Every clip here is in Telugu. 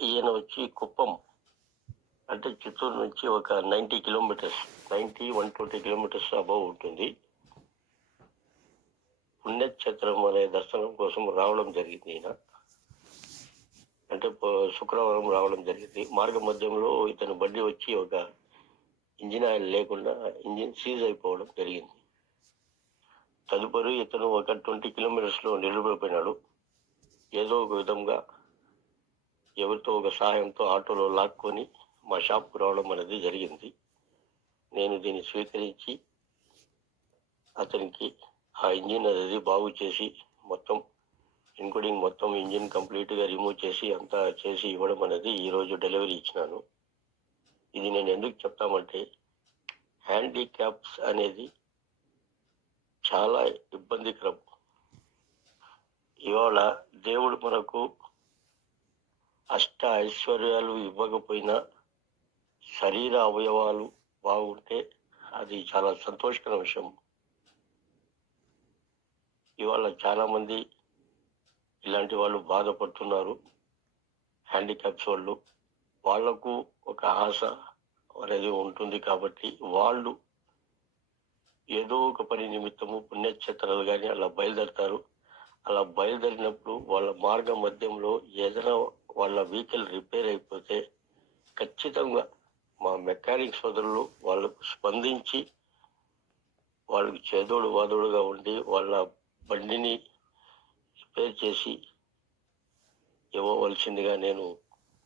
ఈయన వచ్చి కుప్పం అంటే చిత్తూరు నుంచి ఒక ninety kilometres ninety one twenty kilometres above ఉంటుంది. పుణ్యక్షేత్రం అనే దర్శనం కోసం రావడం జరిగింది ఈయన. అంటే శుక్రవారం రావడం జరిగింది. మార్గ మధ్యంలో ఇతను బండి వచ్చి ఒక ఇంజిన్ ఆయిల్ లేకుండా ఇంజిన్ సీజ్ అయిపోవడం జరిగింది. తదుపరి ఇతను ఒక ట్వంటీ కిలోమీటర్స్లో నిలబడిపోయినాడు ఏదో ఒక విధంగా ఎవరితో ఒక సహాయంతో ఆటోలో లాక్కొని మా షాప్కు రావడం అనేది జరిగింది. నేను దీన్ని స్వీకరించి అతనికి ఆ ఇంజిన్ అనేది బాగు చేసి మొత్తం ఇంక్లూడింగ్ మొత్తం ఇంజిన్ కంప్లీట్గా రిమూవ్ చేసి అంతా చేసి ఇవ్వడం అనేది ఈరోజు డెలివరీ ఇచ్చినాను. ఇది నేను ఎందుకు చెప్తామంటే హ్యాండిక్యాప్స్ అనేది చాలా ఇబ్బందికరం. ఇవాళ దేవుడు మనకు అష్ట ఐశ్వర్యాలు ఇవ్వకపోయినా శరీర అవయవాలు బాగుంటే అది చాలా సంతోషకర విషయం. ఇవాళ చాలామంది ఇలాంటి వాళ్ళు బాధపడుతున్నారు. హ్యాండిక్యాప్స్ వాళ్ళు. వాళ్ళకు ఒక ఆశ అనేది ఉంటుంది కాబట్టి వాళ్ళు ఏదో ఒక పని నిమిత్తము పుణ్యక్షేత్రాలు కానీ అలా బయలుదేరతారు. అలా బయలుదేరినప్పుడు వాళ్ళ మార్గ మధ్యంలో ఏదైనా వాళ్ళ వెహికల్ రిపేర్ అయిపోతే ఖచ్చితంగా మా మెకానిక్ సోదరులు వాళ్ళకు స్పందించి వాళ్ళకి చేదోడు వాదోడుగా ఉండి వాళ్ళ బండిని రిపేర్ చేసి ఇవ్వవలసిందిగా నేను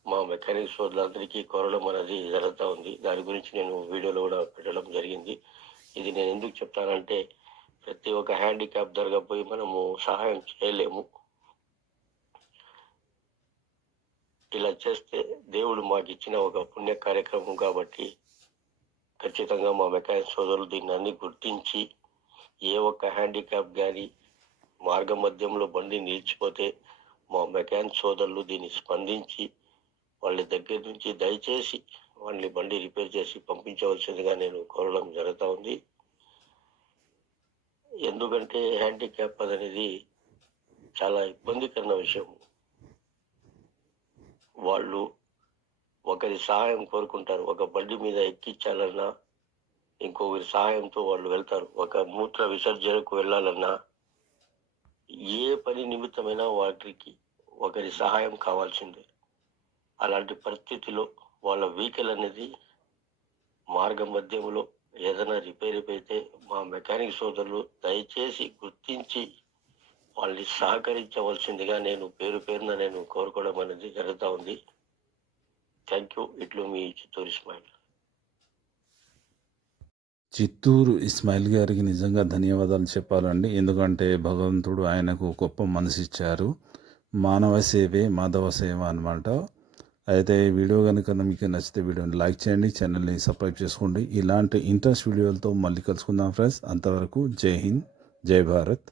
మా మెకానిక్ సోదరులందరికీ కోరడం అనేది జరుగుతూ ఉంది. దాని గురించి నేను వీడియోలో కూడా పెట్టడం జరిగింది. ఇది నేను ఎందుకు చెప్తానంటే ప్రతి ఒక్క హ్యాండిక్యాప్ జరగపోయి మనము సహాయం చేయలేము. ఇలా చేస్తే దేవుడు మాకు ఇచ్చిన ఒక పుణ్య కార్యక్రమం కాబట్టి ఖచ్చితంగా మా మెకానిక్ సోదరులు దీన్ని అన్ని గుర్తించి ఏ ఒక్క హ్యాండిక్యాప్ కానీ మార్గ మధ్యంలో బండి నిలిచిపోతే మా మెకానిక్ సోదరులు దీన్ని స్పందించి వాళ్ళ దగ్గర నుంచి దయచేసి వాళ్ళని బండి రిపేర్ చేసి పంపించవలసిందిగా నేను కోరడం జరుగుతూ ఉంది. ఎందుకంటే హ్యాండిక్యాప్ అనేది చాలా ఇబ్బందికరమైన విషయం. వాళ్ళు ఒకరి సహాయం కోరుకుంటారు. ఒక బండి మీద ఎక్కించాలన్నా ఇంకొకరి సహాయంతో వాళ్ళు వెళ్తారు. ఒక మూత్ర విసర్జనకు వెళ్ళాలన్నా ఏ పని నిమిత్తమైనా వాటికి ఒకరి సహాయం కావాల్సిందే. అలాంటి పరిస్థితిలో వాళ్ళ వెహికల్ అనేది మార్గం మధ్యంలో ఏదైనా రిపేర్ అయితే మా మెకానిక్ సోదరులు దయచేసి గుర్తించి వాళ్ళని సహకరించవలసిందిగా నేను పేరు పేరున నేను కోరుకోవడం అనేది జరుగుతూ ఉంది. థ్యాంక్ యూ ఇట్లు మీ చిత్తూరు ఇస్మాయిల్ చిత్తూరు ఇస్మాయిల్ గారికి నిజంగా ధన్యవాదాలు చెప్పాలండి. ఎందుకంటే భగవంతుడు ఆయనకు గొప్ప మనసు ఇచ్చారు. మానవ సేవే మాధవ సేవ అనమాట అయితే వీడియో కనుక మీకు నచ్చితే వీడియోని లైక్ చేయండి ఛానల్ని సబ్స్క్రైబ్ చేసుకోండి. ఇలాంటి ఇంట్రెస్ట్ వీడియోలతో మళ్ళీ కలుసుకుందాం ఫ్రెండ్స్. అంతవరకు జై హింద్ జై భారత్.